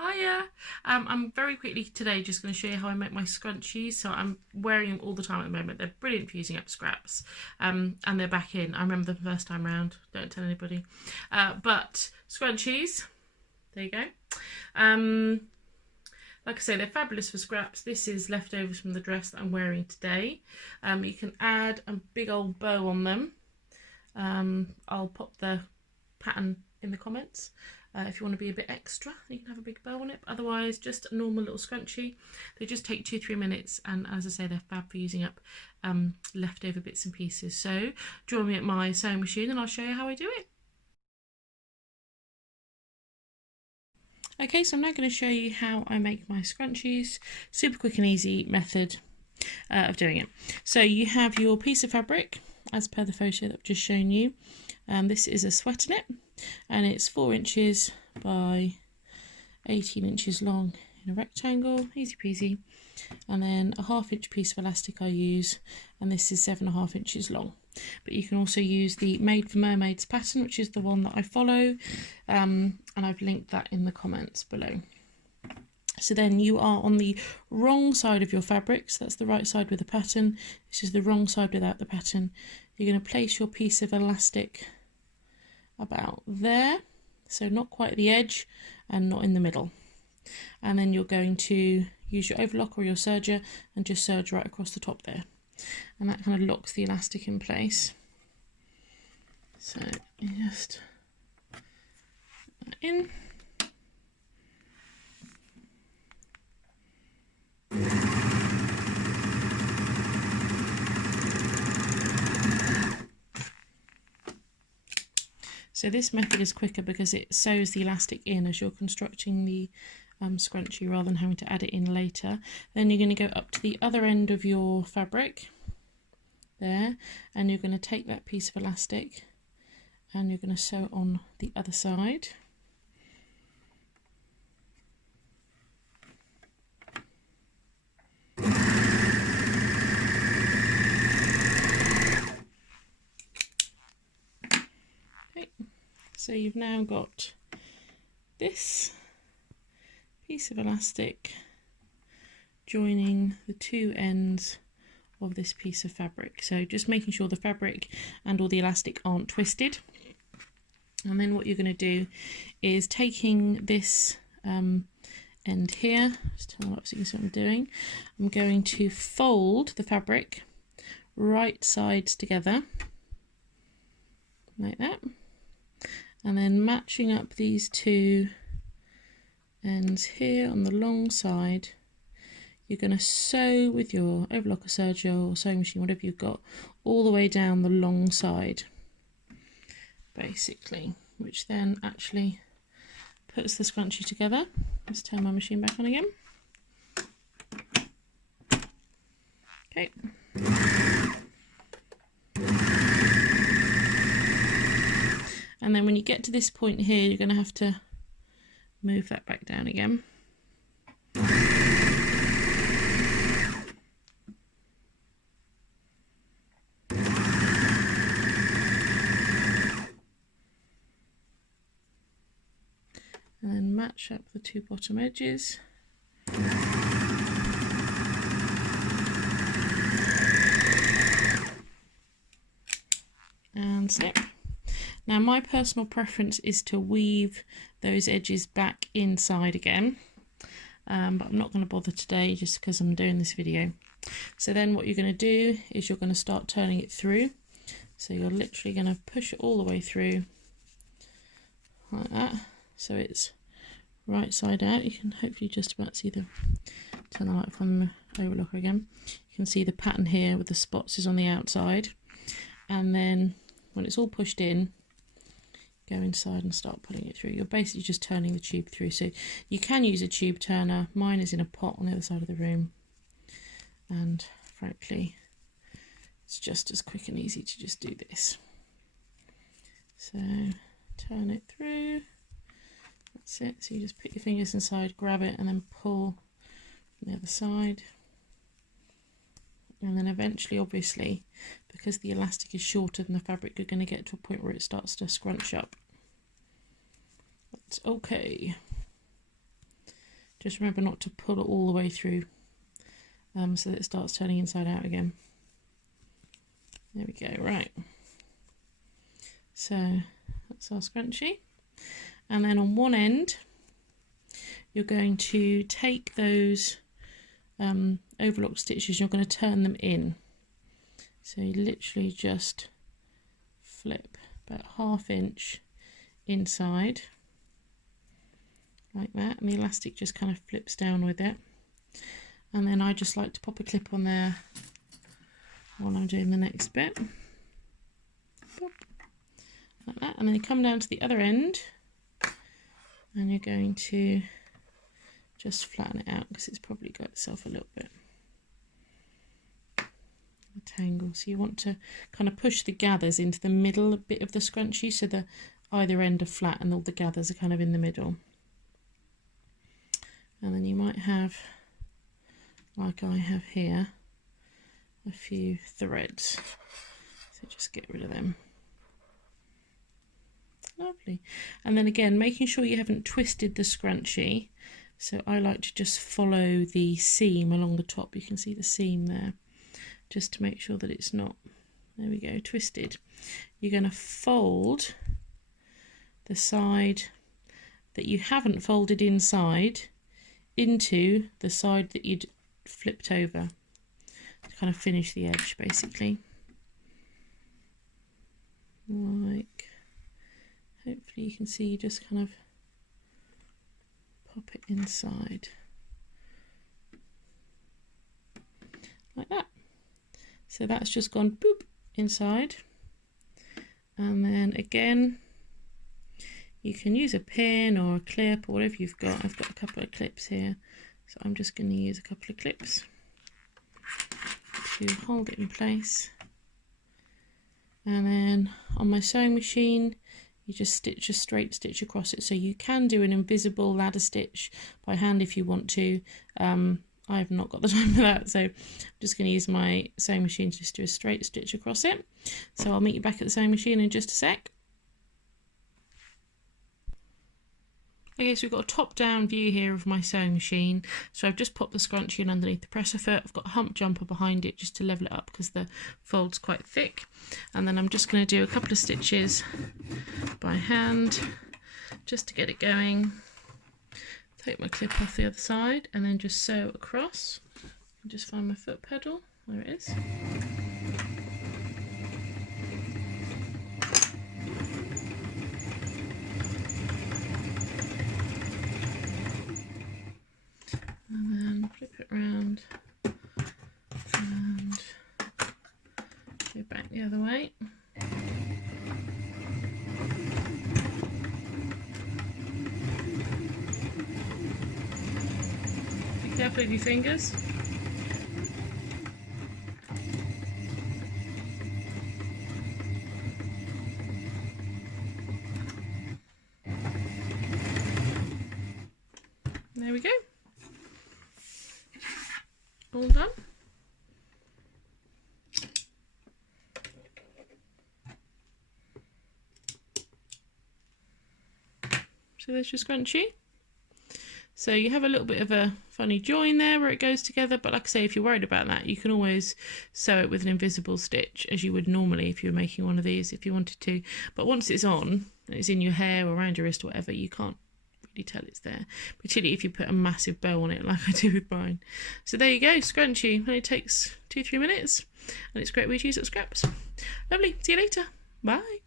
Hiya! I'm very quickly today just going to show you how I make my scrunchies. So I'm wearing them all the time at the moment. They're brilliant for using up scraps, and they're back in. I remember the first time round. Don't tell anybody. But scrunchies, there you go. Like I say, they're fabulous for scraps. This is leftovers from the dress that I'm wearing today. You can add a big old bow on them. I'll pop the pattern in the comments. If you want to be a bit extra, you can have a big bow on it. But otherwise, just a normal little scrunchie. They just take 2-3 minutes, and as I say, they're fab for using up leftover bits and pieces. So join me at my sewing machine and I'll show you how I do it. Okay, so I'm now going to show you how I make my scrunchies. Super quick and easy method of doing it. So you have your piece of fabric, as per the photo that I've just shown you. This is a sweater knit, and it's 4 inches by 18 inches long in a rectangle, easy peasy. And then a 1/2 inch piece of elastic I use, and this is 7.5 inches long. But you can also use the Made for Mermaids pattern, which is the one that I follow, and I've linked that in the comments below. So then you are on the wrong side of your fabric, so that's the right side with the pattern. This is the wrong side without the pattern. You're going to place your piece of elastic about there, so not quite at the edge and not in the middle. And then you're going to use your overlock or your serger and just serge right across the top there. And that kind of locks the elastic in place. So you just put that in. So this method is quicker because it sews the elastic in as you're constructing the scrunchie rather than having to add it in later. Then you're going to go up to the other end of your fabric there, and you're going to take that piece of elastic and you're going to sew on the other side. So you've now got this piece of elastic joining the two ends of this piece of fabric. So just making sure the fabric and all the elastic aren't twisted. And then what you're going to do is taking this end here, just turn it up so you can see what I'm doing. I'm going to fold the fabric right sides together like that. And then matching up these two ends here on the long side, you're going to sew with your overlock or serger or sewing machine, whatever you've got, all the way down the long side, basically, which then actually puts the scrunchie together. Let's turn my machine back on again. Okay. And then when you get to this point here, you're going to have to move that back down again. And then match up the two bottom edges. And snip. Now my personal preference is to weave those edges back inside again, but I'm not going to bother today just because I'm doing this video. So then what you're going to do is you're going to start turning it through. So you're literally going to push it all the way through like that, so it's right side out. You can hopefully just about see the, turn the light off on the overlocker again. You can see the pattern here with the spots is on the outside, and then when it's all pushed in, go inside and start pulling it through. You're basically just turning the tube through. So you can use a tube turner. Mine is in a pot on the other side of the room, and frankly it's just as quick and easy to just do this. So turn it through, that's it. So you just put your fingers inside, grab it, and then pull from the other side. And then eventually, obviously, because the elastic is shorter than the fabric, you're going to get to a point where it starts to scrunch up. That's okay. Just remember not to pull it all the way through so that it starts turning inside out again. There we go, right. So that's our scrunchie. And then on one end, you're going to take those overlock stitches, you're going to turn them in. So you literally just flip about 1/2 inch inside, like that, and the elastic just kind of flips down with it. And then I just like to pop a clip on there while I'm doing the next bit. Pop, like that, and then you come down to the other end and you're going to just flatten it out because it's probably got itself a little bit a tangle. So you want to kind of push the gathers into the middle a bit of the scrunchie so the either end are flat and all the gathers are kind of in the middle. And then you might have, like I have here, a few threads. So just get rid of them. Lovely. And then again, making sure you haven't twisted the scrunchie. So I like to just follow the seam along the top. You can see the seam there, just to make sure that it's not, there we go, twisted. You're going to fold the side that you haven't folded inside into the side that you'd flipped over to kind of finish the edge, basically. Like, hopefully you can see, you just kind of pop it inside like that. So that's just gone boop inside, and then again you can use a pin or a clip or whatever you've got. I've got a couple of clips here, so I'm just going to use a couple of clips to hold it in place. And then on my sewing machine, you just stitch a straight stitch across it. So you can do an invisible ladder stitch by hand if you want to. I've not got the time for that, so I'm just going to use my sewing machine to just do a straight stitch across it. So I'll meet you back at the sewing machine in just a sec. Okay, so we've got a top-down view here of my sewing machine. So I've just popped the scrunchie in underneath the presser foot. I've got a hump jumper behind it just to level it up because the fold's quite thick. And then I'm just going to do a couple of stitches by hand just to get it going. Take my clip off the other side and then just sew across. And just find my foot pedal. There it is. And then flip it around and go back the other way. Be careful with your fingers. There we go. All done. So there's your scrunchie. So you have a little bit of a funny join there where it goes together, but like I say, if you're worried about that, you can always sew it with an invisible stitch as you would normally if you were making one of these if you wanted to. But once it's on, and it's in your hair or around your wrist or whatever, you can't really tell it's there, particularly if you put a massive bow on it like I do with mine. So there you go, scrunchie. Only takes 2-3 minutes and it's a great way to use up scraps. Lovely, see you later, bye.